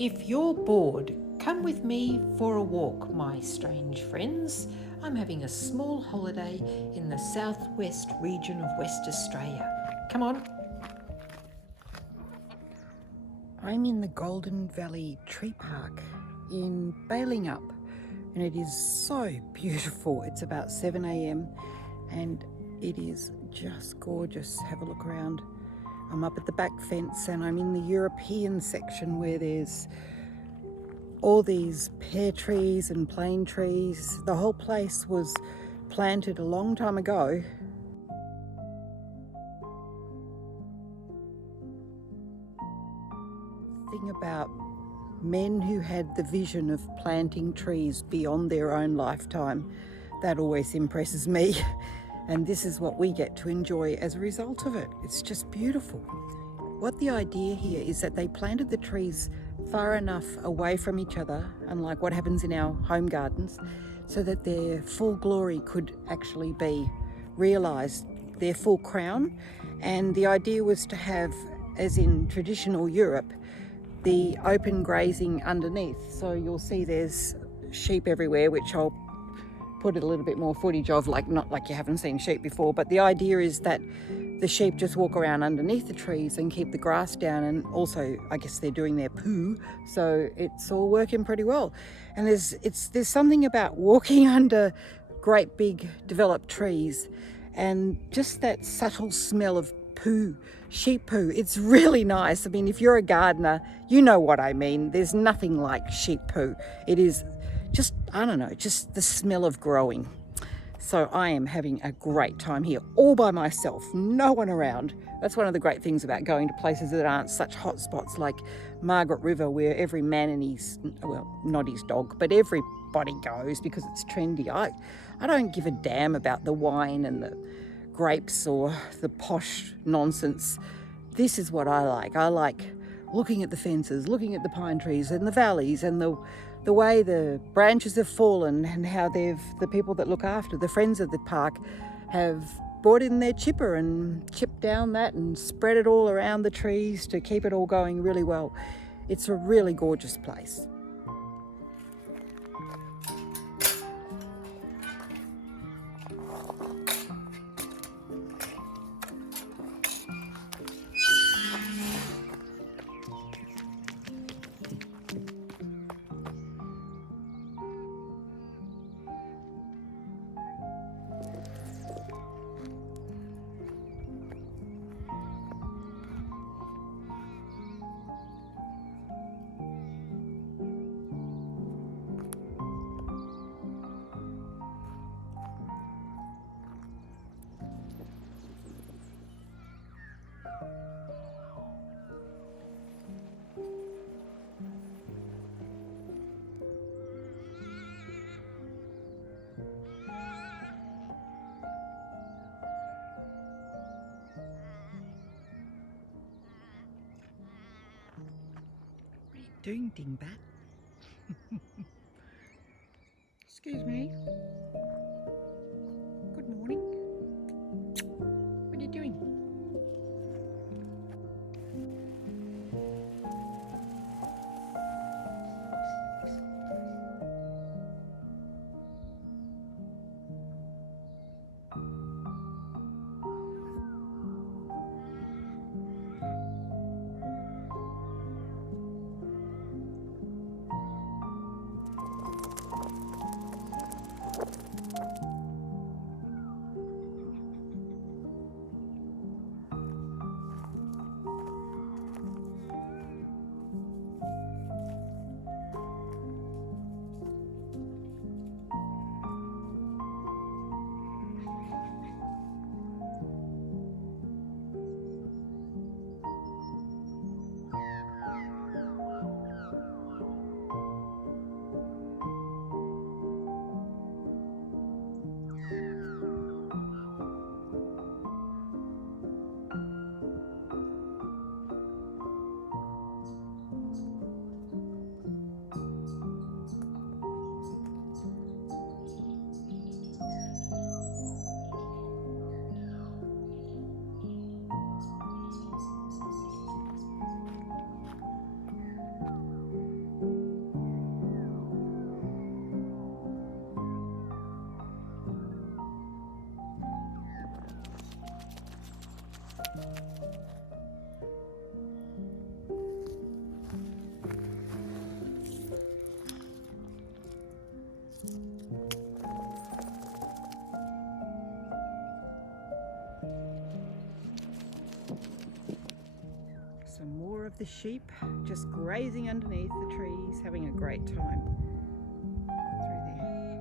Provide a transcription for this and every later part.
If you're bored, come with me for a walk, my strange friends. I'm having a small holiday in the southwest region of West Australia. Come on. I'm in the Golden Valley Tree Park in Balingup, and it is so beautiful. It's about 7 a.m. and it is just gorgeous. Have a look around. I'm up at the back fence and I'm in the European section where there's all these pear trees and plane trees. The whole place was planted a long time ago. Thing about men who had the vision of planting trees beyond their own lifetime, that always impresses me. And this is what we get to enjoy as a result of it. It's just beautiful. What the idea here is that they planted the trees far enough away from each other, unlike what happens in our home gardens, so that their full glory could actually be realised, their full crown. And the idea was to have, as in traditional Europe, the open grazing underneath. So you'll see there's sheep everywhere, which I'll put a little bit more footage of, not like you haven't seen sheep before, but the idea is that the sheep just walk around underneath the trees and keep the grass down, and also I guess they're doing their poo, so it's all working pretty well. And there's something about walking under great big developed trees and just that subtle smell of poo, sheep poo. It's really nice. I mean, if you're a gardener, you know what I mean. There's nothing like sheep poo. It is just, I don't know, just the smell of growing. So I am having a great time here, all by myself, no one around. That's one of the great things about going to places that aren't such hot spots like Margaret River, where every man and his, well, not his dog, but everybody goes because it's trendy. I don't give a damn about the wine and the grapes or the posh nonsense. This is what I like. I like looking at the fences, looking at the pine trees and the valleys and the way the branches have fallen, and how the people that look after, the friends of the park, have brought in their chipper and chipped down that and spread it all around the trees to keep it all going really well. It's a really gorgeous place. Doing, dingbat? Excuse me. Good morning. What are you doing? And more of the sheep just grazing underneath the trees, having a great time through there.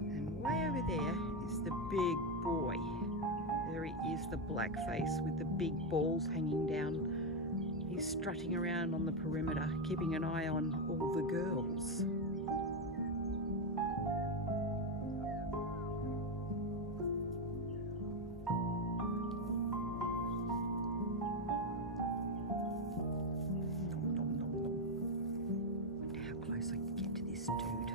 And way over there is the big boy. There he is, the black face with the big balls hanging down. He's strutting around on the perimeter, keeping an eye on all the girls. Wonder how close I can get to this dude.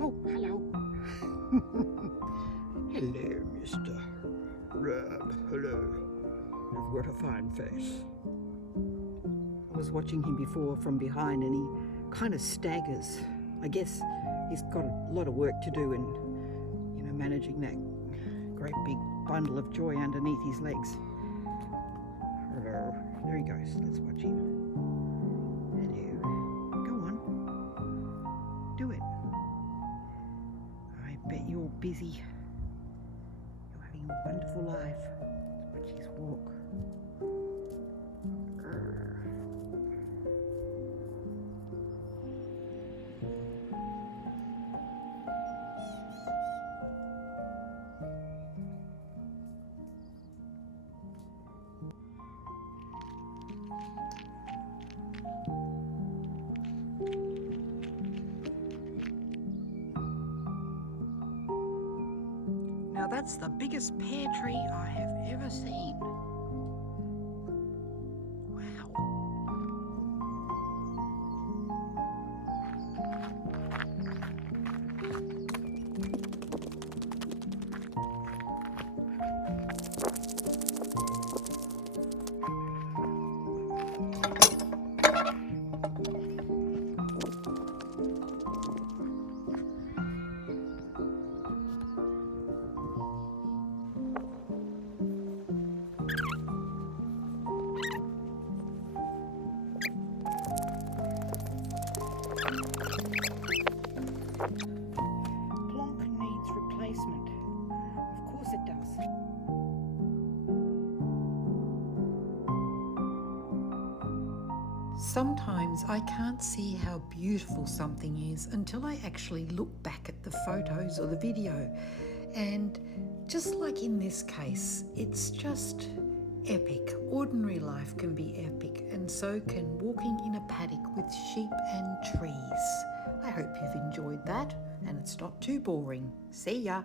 Oh, hello. Hello, Mr. Rab. Hello. You've got a fine face. I was watching him before from behind and he kind of staggers. I guess he's got a lot of work to do in, managing that great big bundle of joy underneath his legs. Hello. There he goes. Let's watch him. Hello. Go on. Do it. I bet you're busy. You're having a wonderful life. Let's watch his walk. Now that's the biggest pear tree I have ever seen. Wow. Plonk needs replacement. Of course it does. Sometimes I can't see how beautiful something is until I actually look back at the photos or the video. And just like in this case, it's just epic. Ordinary life can be epic, and so can walking in a paddock with sheep and trees. I hope you've enjoyed that and it's not too boring. See ya.